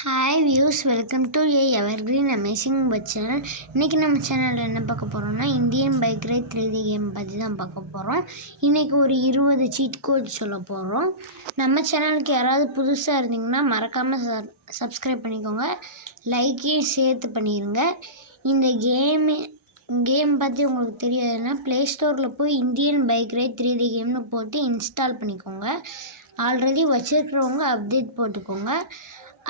Hi views, welcome to evergreen amazing but channel. இன்றைக்கி நம்ம சேனலில் என்ன பார்க்க போகிறோம்னா Indian bike ride 3D game பற்றி தான் பார்க்க போகிறோம். இன்றைக்கி ஒரு 20 சீட் கோட் சொல்ல போகிறோம். நம்ம சேனலுக்கு யாராவது புதுசாக இருந்தீங்கன்னா மறக்காமல் சப்ஸ்கிரைப் பண்ணிக்கோங்க, லைக்கையும் சேர்த்து பண்ணிடுங்க. இந்த கேம் பற்றி உங்களுக்கு தெரியாதுன்னா ப்ளே ஸ்டோரில் போய் இந்தியன் பைக் ரைட் 3D கேம்னு போட்டு இன்ஸ்டால் பண்ணிக்கோங்க. ஆல்ரெடி வச்சுருக்கிறவங்க அப்டேட் போட்டுக்கோங்க.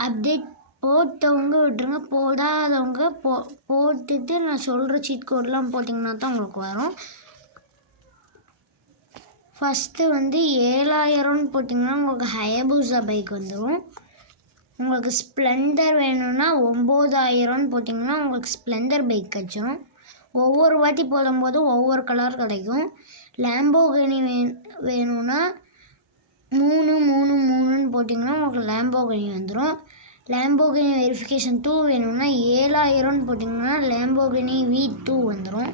அப்டேட் போட்டவங்க விட்டுருங்க, போடாதவங்க போட்டுட்டு நான் சொல்கிற சீட் கோடெலாம் போட்டிங்கன்னா தான் உங்களுக்கு வரும். ஃபஸ்ட்டு 7000ன்னு போட்டிங்கன்னா உங்களுக்கு ஹயபூசா பைக் வந்துடும். உங்களுக்கு ஸ்ப்ளெண்டர் வேணும்னா 9000ன்னு போட்டிங்கன்னா உங்களுக்கு ஸ்ப்ளெண்டர் பைக் கிடச்சிரும். ஒவ்வொரு வாட்டி போடும்போதும் ஒவ்வொரு கலர் கிடைக்கும். லேம்போகினி வேணும்னா 333ன்னு போட்டிங்கன்னா உங்களுக்கு லேம்போகினி வந்துடும். லேம்போகினி வெரிஃபிகேஷன் 2 வேணும்னா 7000ன்னு போட்டிங்கன்னா லேம்போகினி V2 வந்துடும்.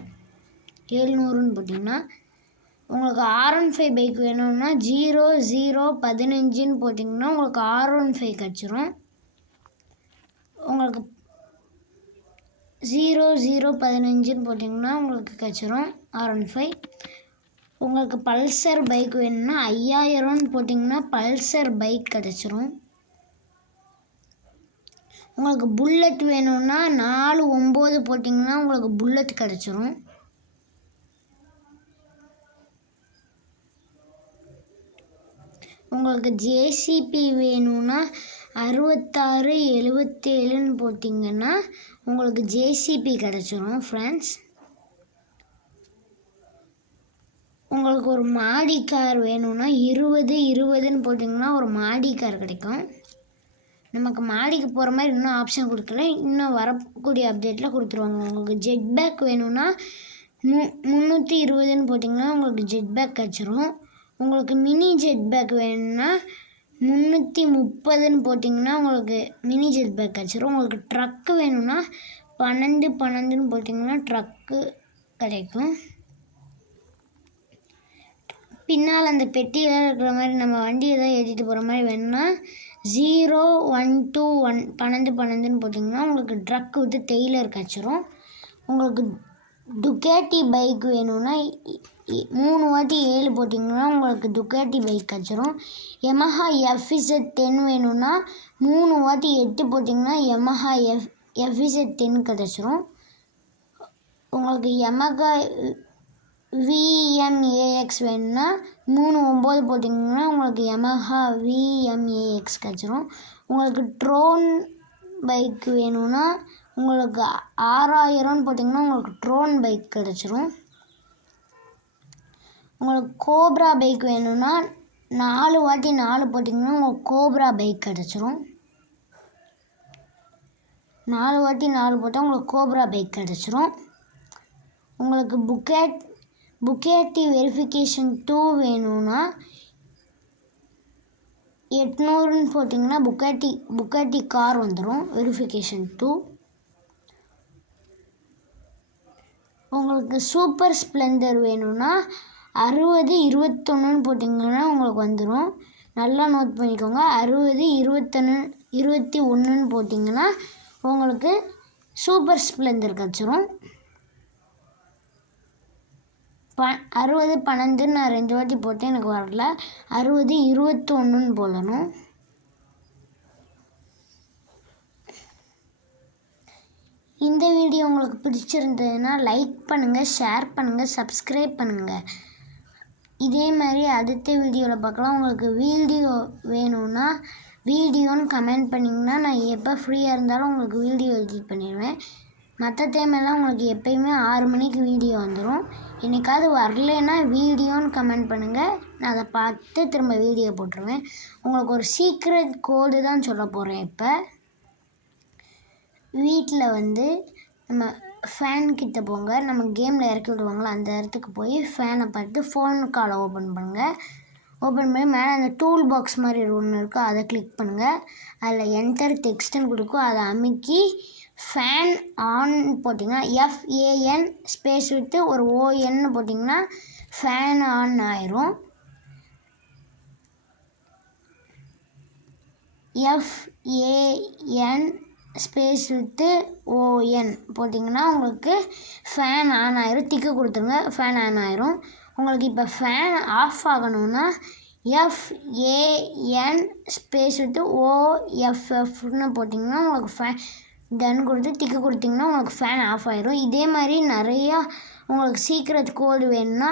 700ன்னு போட்டிங்கன்னா உங்களுக்கு R15 பைக் வேணும்னா 0015ன்னு போட்டிங்கன்னா உங்களுக்கு R15 கிடச்சிரும். உங்களுக்கு 0015ன்னு போட்டிங்கன்னா உங்களுக்கு கிடச்சிரும் R15. உங்களுக்கு பல்சர் பைக் வேணும்னா 5000ன்னு போட்டிங்கன்னா பல்சர் பைக் கிடச்சிரும். உங்களுக்கு புல்லட் வேணும்னா 49 போட்டிங்கன்னா உங்களுக்கு புல்லட் கிடச்சிரும். உங்களுக்கு ஜேசிபி வேணும்னா 6677ன்னு போட்டிங்கன்னா உங்களுக்கு ஜேசிபி கிடச்சிரும் ஃப்ரெண்ட்ஸ். உங்களுக்கு ஒரு மாடி கார் வேணும்னா 2020ன்னு போட்டிங்கன்னா ஒரு மாடி கார் கிடைக்கும். நமக்கு மாடிக்கு போகிற மாதிரி இன்னும் ஆப்ஷன் கொடுக்கல, இன்னும் வரக்கூடிய அப்டேட்டில் கொடுத்துருவாங்க. உங்களுக்கு ஜெட் பேக் வேணும்னா 320ன்னு போட்டிங்கன்னா உங்களுக்கு ஜெட் பேக் கிடச்சிரும். உங்களுக்கு மினி ஜெட் பேக் வேணும்னா 330ன்னு போட்டிங்கன்னா உங்களுக்கு மினி ஜெட் பேக் கிடச்சிரும். உங்களுக்கு ட்ரக்கு வேணும்னா 12ன்னு போட்டிங்கன்னா ட்ரக்கு கிடைக்கும். பின்னால் அந்த பெட்டியில் இருக்கிற மாதிரி நம்ம வண்டி எதாவது ஏற்றிட்டு போகிற மாதிரி வேணும்னா 0121 12ன்னு போட்டிங்கன்னா உங்களுக்கு ட்ரக் வித்து டெய்லர் கிடச்சிரும். உங்களுக்கு டுகேட்டி பைக் வேணும்னா 3 வாட்டி 7 போட்டிங்கன்னா உங்களுக்கு டுகேட்டி பைக் கிடச்சிரும். யமஹா FZ10 வேணும்னா 3 வாட்டி 8 போட்டிங்கன்னா யமஹா FZ10 கிடச்சிரும். உங்களுக்கு யமஹா VMAX வேணும்னா 39 போட்டிங்கன்னா உங்களுக்கு யமஹா VMAX கிடச்சிரும். உங்களுக்கு ட்ரோன் பைக் வேணும்னா உங்களுக்கு 6000ன்னு போட்டிங்கன்னா உங்களுக்கு ட்ரோன் பைக் கிடச்சிரும். உங்களுக்கு கோப்ரா பைக் வேணும்னா 4 வாட்டி 4 போட்டிங்கன்னா உங்களுக்கு கோப்ரா பைக் கிடச்சிரும். 4 வாட்டி 4 போட்டால் உங்களுக்கு கோப்ரா பைக் கிடச்சிரும். உங்களுக்கு புகேட்டி வெரிஃபிகேஷன் 2 வேணும்னா 800ன்னு போட்டிங்கன்னா புகேட்டி கார் வந்துடும் வெரிஃபிகேஷன் 2. உங்களுக்கு சூப்பர் ஸ்ப்ளெண்டர் வேணும்னா 6021ன்னு போட்டிங்கன்னா உங்களுக்கு வந்துடும். நல்லா நோட் பண்ணிக்கோங்க. 6021ன்னு போட்டிங்கன்னா உங்களுக்கு சூப்பர் ஸ்ப்ளெண்டர் கிடச்சிரும். 6012 நான் 2 வாட்டி போட்டேன், எனக்கு வரல. 6021ன்னு போடணும். இந்த வீடியோ உங்களுக்கு பிடிச்சிருந்ததுன்னா லைக் பண்ணுங்கள், ஷேர் பண்ணுங்கள், சப்ஸ்கிரைப் பண்ணுங்கள். இதே மாதிரி அடுத்த வீடியோவில் பார்க்கலாம். உங்களுக்கு வீடியோ வேணும்னா வீடியோன்னு கமெண்ட் பண்ணிங்கன்னா நான் எப்போ ஃப்ரீயாக இருந்தாலும் உங்களுக்கு வீடியோ எடிட் பண்ணிடுவேன். மற்ற டைமெல்லாம் உங்களுக்கு எப்போயுமே 6 மணிக்கு வீடியோ வந்துடும். என்னைக்காவது வரலைன்னா வீடியோன்னு கமெண்ட் பண்ணுங்கள், நான் அதை பார்த்து திரும்ப வீடியோ போட்டுருவேன். உங்களுக்கு ஒரு சீக்ரெட் கோடு தான் சொல்ல போகிறேன். இப்போ வீட்டில் நம்ம ஃபேன் கிட்ட போங்க. நம்ம கேமில் இறக்கி விடுவாங்களோ அந்த இடத்துக்கு போய் ஃபேனை பார்த்து ஃபோன் காலை ஓப்பன் பண்ணுங்கள். ஓப்பன் பண்ணி மேலே அந்த டூல் பாக்ஸ் மாதிரி ஒன்று இருக்கும், அதை கிளிக் பண்ணுங்கள். அதில் என்டர் டெக்ஸ்ட்டுன்னு கொடுக்கும், அதை அமுக்கி ஃபேன் ஆன் போட்டிங்கன்னா FAN ஸ்பேஸ் விட்டு ஒரு ONன்னு போட்டிங்கன்னா ஃபேன் ஆன் ஆயிரும். FAN ஸ்பேஸ் வித்து ON போட்டிங்கன்னா உங்களுக்கு ஃபேன் ஆன் ஆயிரும். டிக்கு கொடுத்துருங்க, ஃபேன் ஆன் ஆயிரும். உங்களுக்கு இப்போ ஃபேன் ஆஃப் ஆகணும்னா FAN ஸ்பேஸ் வித்து OFFன்னு போட்டிங்கன்னா உங்களுக்கு ஃபேன் டன் கொடுத்து டிக்கு கொடுத்திங்கன்னா உங்களுக்கு ஃபேன் ஆஃப் ஆயிரும். இதே மாதிரி நிறையா உங்களுக்கு சீக்ரெட் கோடு வேணும்னா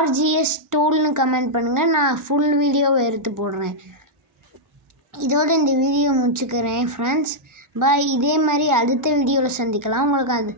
RGS டூல்னு கமெண்ட் பண்ணுங்கள், நான் ஃபுல் வீடியோவை எடுத்து போடுறேன். இதோட இந்த வீடியோ முடிச்சுக்கிறேன் ஃப்ரெண்ட்ஸ். பாய். இதே மாதிரி அடுத்த வீடியோவில் சந்திக்கலாம். உங்களுக்கு அது